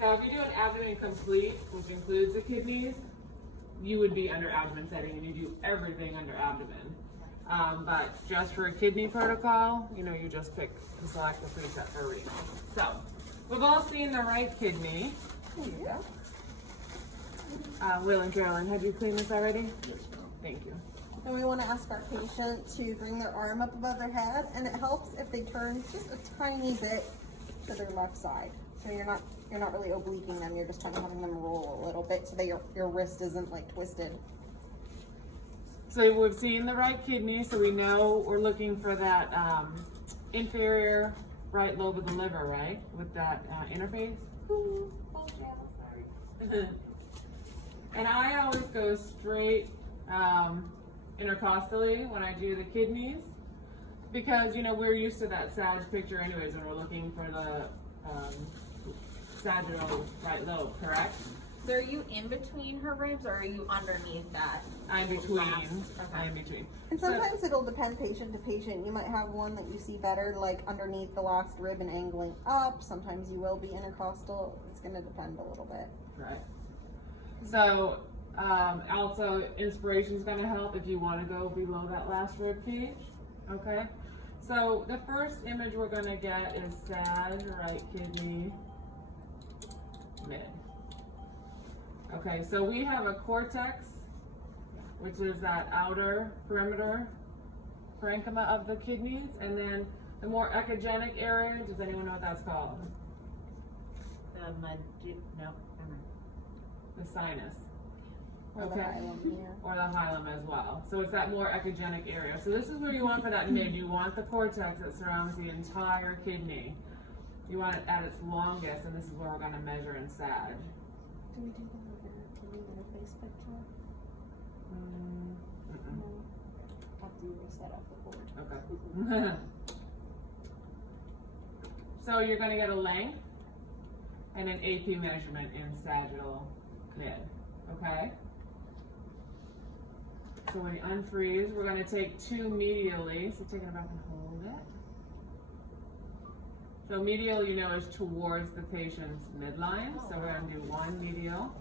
So if you do an abdomen complete, which includes the kidneys, you would be under abdomen setting and you do everything under abdomen. But just for a kidney protocol, you know, you just pick and select the preset for renal. So we've all seen the right kidney. Yeah. Will and Carolyn, had you cleaned this already? Yes, ma'am. Thank you. And we want to ask our patient to bring their arm up above their head, and it helps if they turn just a tiny bit to their left side. So you're not really obliquing them, you're just kind of having them roll a little bit so that your wrist isn't like twisted. So we've seen the right kidney, so we know we're looking for that inferior right lobe of the liver, right? With that interface. Ooh, oh, yeah, sorry. And I always go straight intercostally when I do the kidneys, because you know we're used to that sag picture anyways when we're looking for the sagittal right lobe, correct? So are you in between her ribs or are you underneath that? I'm between. Okay. I'm between. And sometimes it'll depend patient to patient. You might have one that you see better like underneath the last rib and angling up. Sometimes you will be intercostal. It's going to depend a little bit. Right. So also inspiration is going to help if you want to go below that last rib cage. Okay. So the first image we're going to get is sag, right kidney, mid. Okay, so we have a cortex, which is that outer perimeter parenchyma of the kidneys, and then the more echogenic area, does anyone know what that's called? The sinus. Or the hilum here. Or the hilum as well. So it's that more echogenic area. So this is where you want for that mid. You want the cortex that surrounds the entire kidney. You want it at its longest, and this is where we're going to measure in sag. Do we take a interface picture? After you reset up the board. Okay. So you're going to get a length and an AP measurement in sagittal mid. Okay? So when you unfreeze, we're going to take two medially. So take it back and hold it. So medial, you know, is towards the patient's midline. So we're going to do one medial.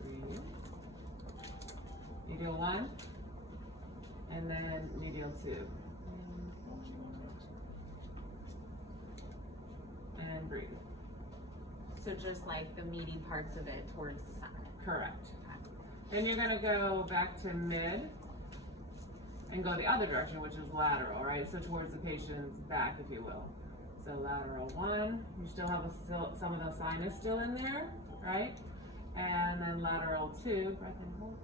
Three. Medial one. And then medial two. And breathe. So just like the meaty parts of it towards the center. Correct. Then you're going to go back to mid and go the other direction, which is lateral, right? So towards the patient's back, if you will. So lateral one, you still have some of the sinus still in there, right? And then lateral two, breath and hold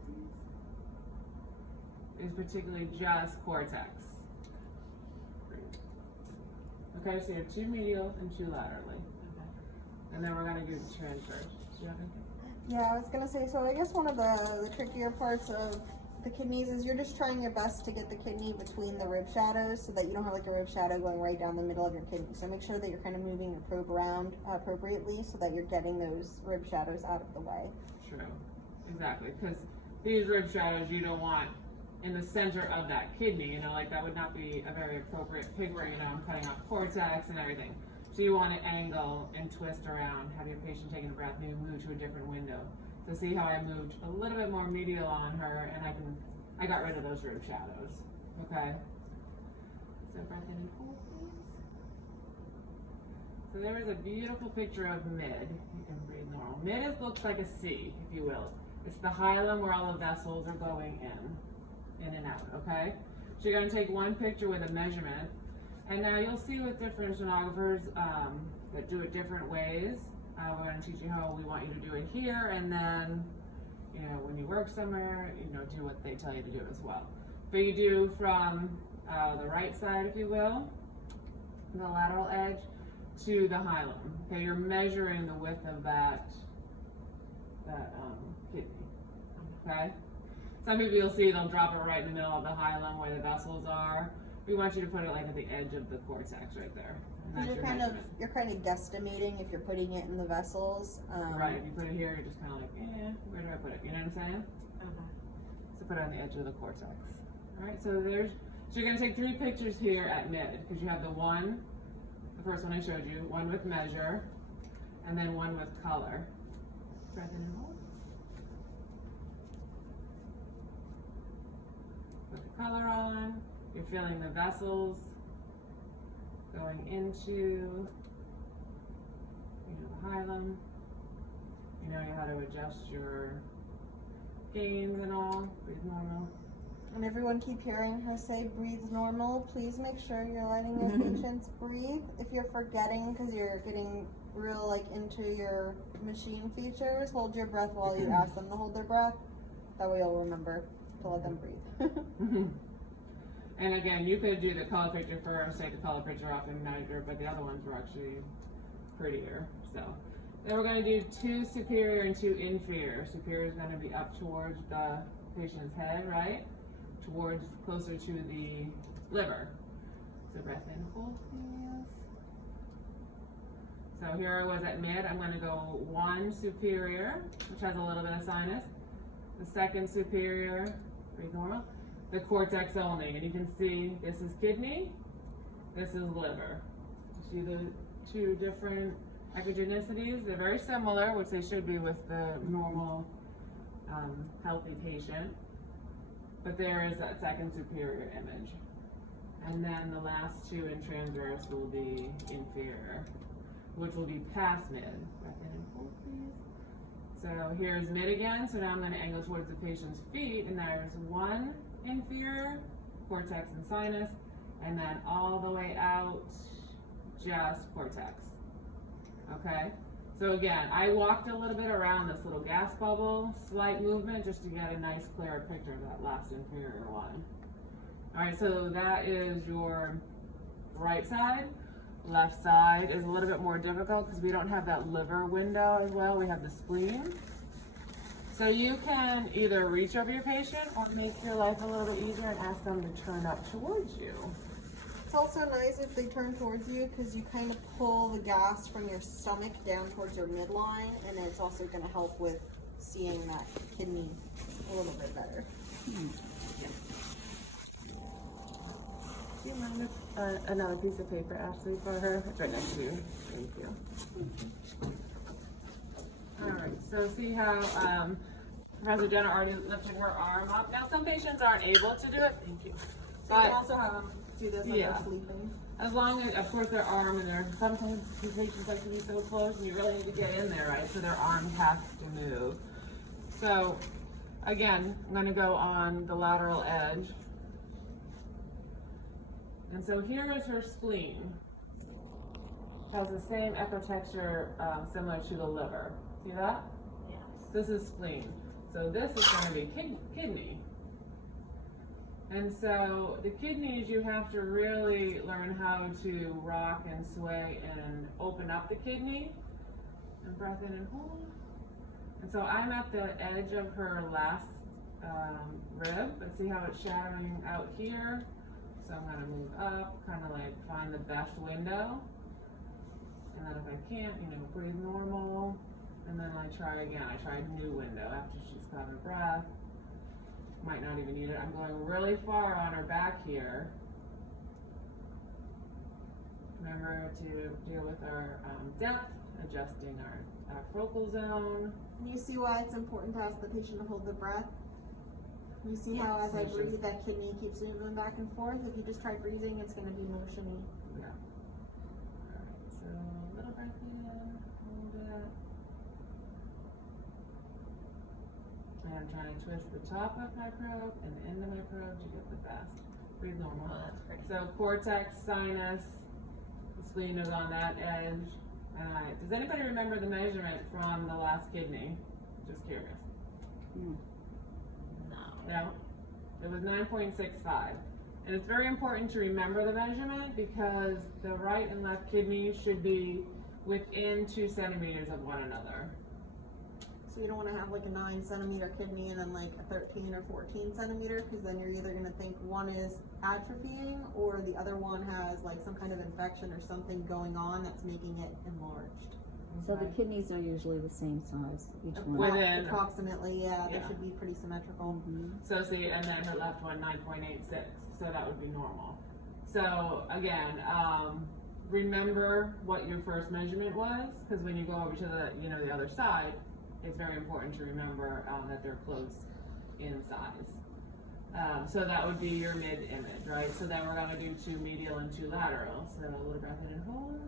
please, is particularly just cortex. Okay, so you have two medial and two laterally. And then we're going to do the transverse. Do you have anything? Yeah, I was gonna say, so I guess one of the trickier parts of the kidneys is you're just trying your best to get the kidney between the rib shadows so that you don't have like a rib shadow going right down the middle of your kidney. So make sure that you're kind of moving your probe around appropriately so that you're getting those rib shadows out of the way. True, exactly, because these rib shadows you don't want in the center of that kidney, you know, like that would not be a very appropriate picture, you know, I'm cutting off cortex and everything. So you want to angle and twist around, have your patient taking a breath, maybe move to a different window. So see how I moved a little bit more medial on her and I got rid of those rib shadows, okay? So breath in and hold, please. So there is a beautiful picture of mid. You can breathe normal. Mid looks like a C, if you will. It's the hilum where all the vessels are going in and out, okay? So you're gonna take one picture with a measurement, and now you'll see with different sonographers that do it different ways. We're gonna teach you how we want you to do it here, and then, you know, when you work somewhere, you know, do what they tell you to do as well. But you do from the right side, if you will, the lateral edge, to the hilum. Okay, you're measuring the width of that kidney. Okay? Some people you'll see they'll drop it right in the middle of the hilum where the vessels are. We want you to put it like at the edge of the cortex right there. And that's your measurement. You're kind of guesstimating if you're putting it in the vessels. Right, if you put it here, you're just kind of like, where do I put it? You know what I'm saying? So put it on the edge of the cortex. All right, so you're gonna take 3 pictures here at mid, because you have the first one I showed you, one with measure, and then one with color. Breath in and hold. Put the color on. You're feeling the vessels going into, the hilum. You know how to adjust your gains and all. Breathe normal. And everyone keep hearing her say breathe normal. Please make sure you're letting your patients breathe. If you're forgetting because you're getting real like into your machine features, hold your breath while you ask them to hold their breath. That way you'll remember to let them breathe. And again, you could do the color picture first, take the color picture off and measure, but the other ones were actually prettier. So then we're going to do 2 superior and 2 inferior. Superior is going to be up towards the patient's head, right? Towards closer to the liver. So breath in, hold please. So here I was at mid. I'm going to go 1 superior, which has a little bit of sinus. The 2nd superior, breathe normal. The cortex only, and you can see this is kidney, this is liver. See the 2 different echogenicities? They're very similar, which they should be with the normal healthy patient. But there is that 2nd superior image. And then the last 2 in transverse will be inferior, which will be past mid. Breath in and hold, please. So here's mid again. So now I'm going to angle towards the patient's feet, and there's 1 inferior, cortex and sinus, and then all the way out, just cortex. Okay? So again, I walked a little bit around this little gas bubble, slight movement, just to get a nice clearer picture of that last inferior one. All right, so that is your right side. Left side is a little bit more difficult because we don't have that liver window as well. We have the spleen. So you can either reach over your patient or make your life a little bit easier and ask them to turn up towards you. It's also nice if they turn towards you because you kind of pull the gas from your stomach down towards your midline, and it's also going to help with seeing that kidney a little bit better. Do you mind if another piece of paper, Ashley, for her? It's right next to you. Thank you. All right, so see how Professor Jenna already lifted her arm up. Now some patients aren't able to do it. Thank you. So you can also have them do this when they're sleeping. As long as, of course, their arm and their, sometimes these patients like to be so close and you really need to get in there, right? So their arm has to move. So again, I'm going to go on the lateral edge. And so here is her spleen. It has the same echotexture similar to the liver. See that? Yes. This is spleen. So this is going to be kidney. And so the kidneys, you have to really learn how to rock and sway and open up the kidney. And breath in and hold. And so I'm at the edge of her last rib, but see how it's shadowing out here? So I'm going to move up, kind of like find the best window. And then if I can't, breathe normal. And then I try again. I try a new window after she's caught her breath. Might not even need it. I'm going really far on her back here. Remember to deal with our depth, adjusting our focal zone. You see why it's important to ask the patient to hold the breath? You see how as I breathe, that kidney keeps moving back and forth? If you just try breathing, it's going to be motiony. Yeah. Alright, so a little breath in, hold it. And I'm trying to twist the top of my probe and the end of my probe to get the best. Breathe normal. Oh, that's pretty. So cortex, sinus, the spleen is on that edge. Alright, does anybody remember the measurement from the last kidney? Just curious. No, it was 9.65. And it's very important to remember the measurement because the right and left kidney should be within 2 centimeters of one another. So you don't want to have like a 9 centimeter kidney and then like a 13 or 14 centimeter, because then you're either going to think one is atrophying or the other one has like some kind of infection or something going on that's making it enlarged. So the kidneys are usually the same size, each one. Within- Approximately, yeah, they Yeah. should be pretty symmetrical. So see, and then her left one, 9.86. So that would be normal. So again, remember what your first measurement was, because when you go over to the, the other side, it's very important to remember that they're close in size. So that would be your mid image, right? So then we're gonna do 2 medial and 2 lateral. So a little breath in and hold.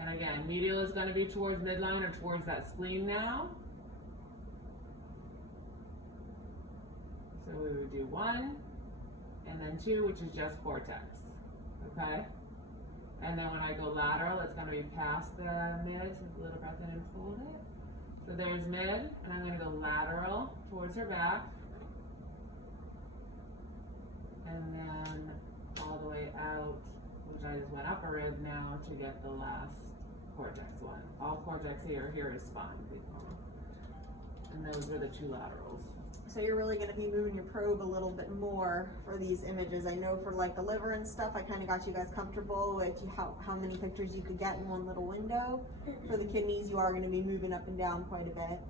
And again, medial is gonna be towards midline or towards that spleen now. So we would do 1, and then 2, which is just cortex, okay? And then when I go lateral, it's gonna be past the mid, so a little breath in and hold it. So there's mid, and I'm gonna go lateral towards her back. And then all the way out, which I just went up a rib now to get the last cortex one. All cortex here is spine, we call it. And those are the 2 laterals. So you're really going to be moving your probe a little bit more for these images. I know for like the liver and stuff, I kind of got you guys comfortable with how many pictures you could get in one little window. For the kidneys, you are going to be moving up and down quite a bit.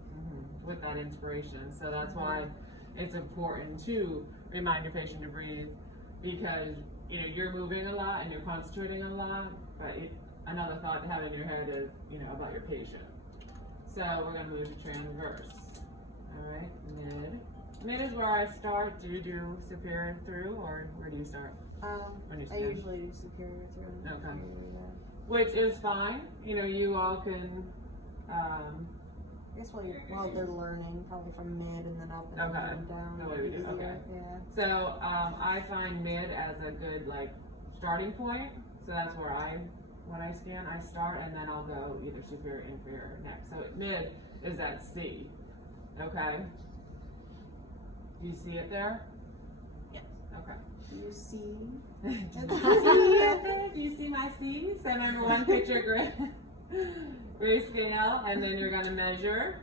With that inspiration. So that's why it's important to remind your patient to breathe, because you're moving a lot and you're concentrating a lot, but another thought to have in your head is about your patient. So we're going to move to transverse. All right, mid is where I start. Do you do superior through, or where do you start? I usually do superior through. Okay. Yeah. Which is fine. You all can. I guess while they're learning, probably from mid and then up and Okay. then down. The way we do, easier. okay. Yeah. So I find mid as a good starting point. So that's where when I scan, I start, and then I'll go either superior, inferior next. So mid is at C. Okay. Do you see it there? Yes. Okay. Do you see? Do you see my C? So number 1, picture grayscale, and then you're gonna measure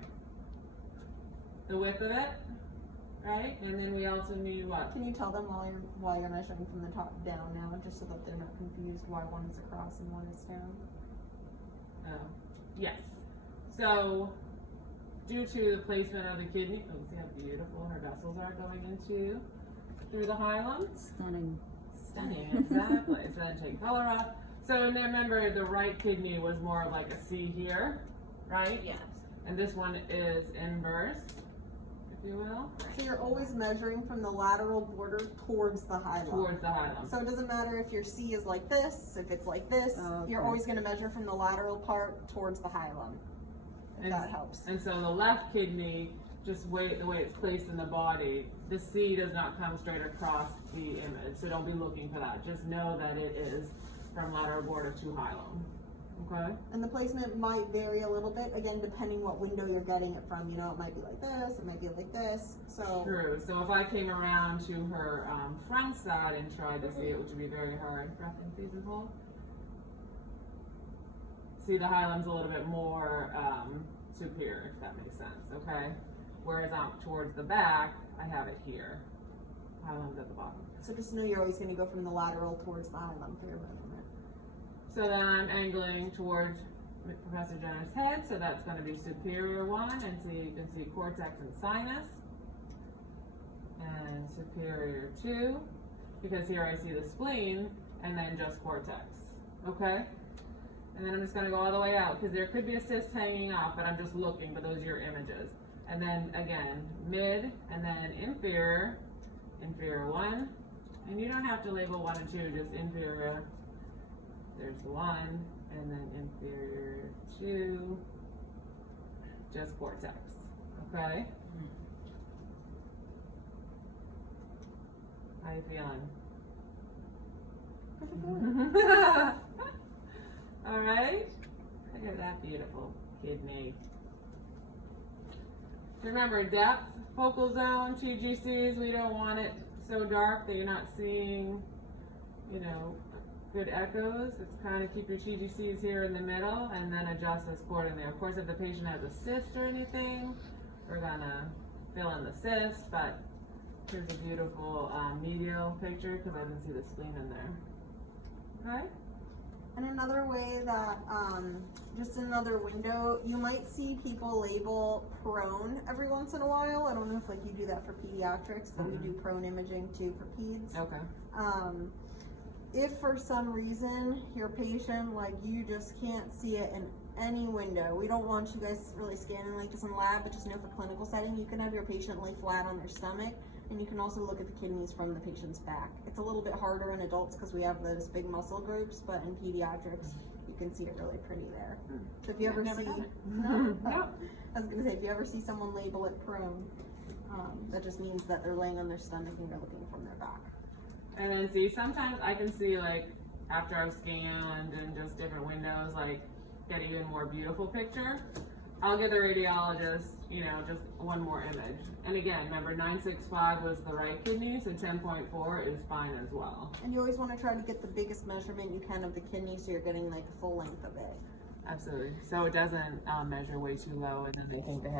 the width of it, right? And then we also need what? Can you tell them while you're measuring from the top down now, just so that they're not confused why one is across and one is down? Oh, yes. So, due to the placement of the kidney, see how beautiful her vessels are going into through the hilum. Stunning. Stunning, exactly. So then take color off. So remember, the right kidney was more of like a C here, right? Yes. And this one is inverse, if you will, So you're always measuring from the lateral border towards the hilum. towards the hilum. So it doesn't matter if your C is like this, if it's like this, Oh, you're okay. always going to measure from the lateral part towards the hilum. If And- that helps. And so the left kidney, just the way it's placed in the body, the C does not come straight across the image. So don't be looking for that. Just know that it is from lateral border to hilum. Okay? And the placement might vary a little bit, again, depending what window you're getting it from. It might be like this, it might be like this. So True. So if I came around to her front side and tried to see it, which would be very hard. Breath in, please, and hold. See, the hilum's a little bit more superior, if that makes sense, okay? Whereas out towards the back, I have it here. Hilum's at the bottom. So just know you're always going to go from the lateral towards the hilum for your measurement. So then I'm angling towards Professor Jenner's head, so that's going to be superior 1, and so you can see cortex and sinus. And superior 2, because here I see the spleen, and then just cortex, okay? And then I'm just going to go all the way out, because there could be a cyst hanging off, but I'm just looking, but those are your images. And then again, mid, and then inferior 1, and you don't have to label 1 and 2, just inferior. There's 1, and then inferior 2, just cortex, okay? How you feeling? All right, look at that beautiful kidney. Remember, depth, focal zone, TGCs, we don't want it so dark that you're not seeing, good echoes. It's kind of keep your TGCs here in the middle and then adjust this accordingly. Of course, if the patient has a cyst or anything, we're gonna fill in the cyst, but here's a beautiful medial picture because I didn't see the spleen in there. Okay? And another way that, just another window, you might see people label prone every once in a while. I don't know if you do that for pediatrics, but we do prone imaging too for peds. Okay. if for some reason your patient, like, you just can't see it in any window, we don't want you guys really scanning like this in lab, but just know for clinical setting, you can have your patient lay flat on their stomach, and you can also look at the kidneys from the patient's back. It's a little bit harder in adults because we have those big muscle groups, but in pediatrics, you can see it really pretty there. So if you ever Never see, done it. no, No. I was gonna say, if you ever see someone label it prone, that just means that they're laying on their stomach and you're looking from their back. And then see, sometimes I can see like after I've scanned and just different windows, like get an even more beautiful picture. I'll give the radiologist, you know, just one more image. And again, remember 965 was the right kidney, so 10.4 is fine as well. And you always want to try to get the biggest measurement you can of the kidney so you're getting like the full length of it. Absolutely. So it doesn't measure way too low and then they think they have